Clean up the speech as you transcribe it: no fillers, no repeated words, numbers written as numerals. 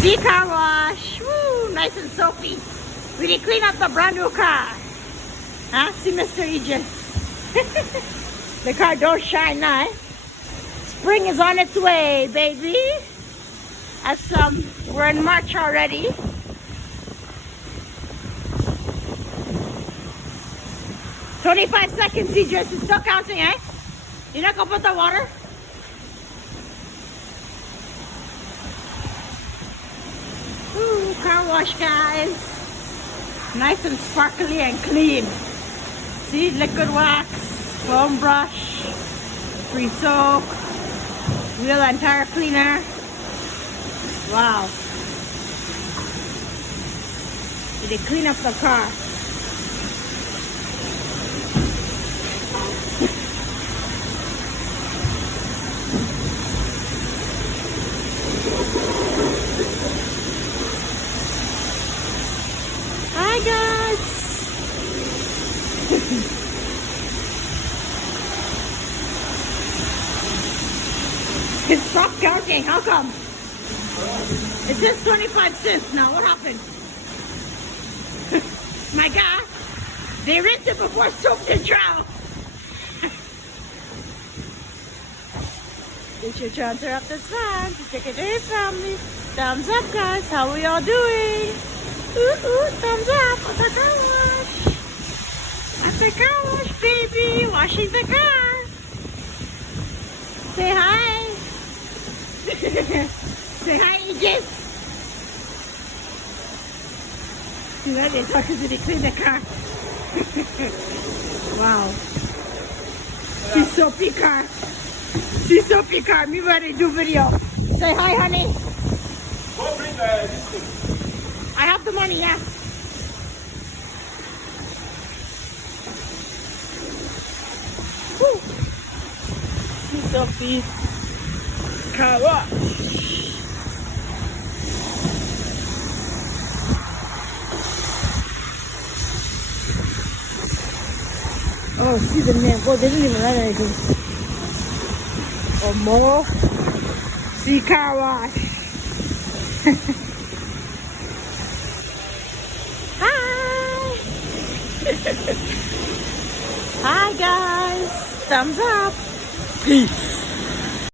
See, car wash. Woo, nice and soapy. We did clean up the brand new car. Huh? See, Mr. Aegis. The car don't shine now. Eh? Spring is on its way, baby. As we're in March already. "25 seconds, Aegis. It's still counting, eh? You're not gonna put the water? Ooh, car wash, guys. Nice and sparkly and clean. See, liquid wax, foam brush, free soap, wheel and tire cleaner. Wow. Did they clean up the car? Hi guys. It stopped counting. How come? It says 25 cents now. What happened? My God. They rinsed it before soap and travel. You should transfer up this van to take it to your family. Thumbs up, guys. How are y'all doing? Ooh, thumbs up. What's the car wash? What's the car wash, baby? Washing the car. Say hi. Say hi, Aegis. See that? They're talking to the clean the car. Wow. She's soapy car. She's soapy car. Me ready to do video. Say hi, honey. Go bring this thing. I have the money, yeah. Woo. She's soapy car wash. Oh, see the name. Oh, they didn't even write anything. Or more. See, car wash. Hi. Hi guys. Thumbs up. Peace.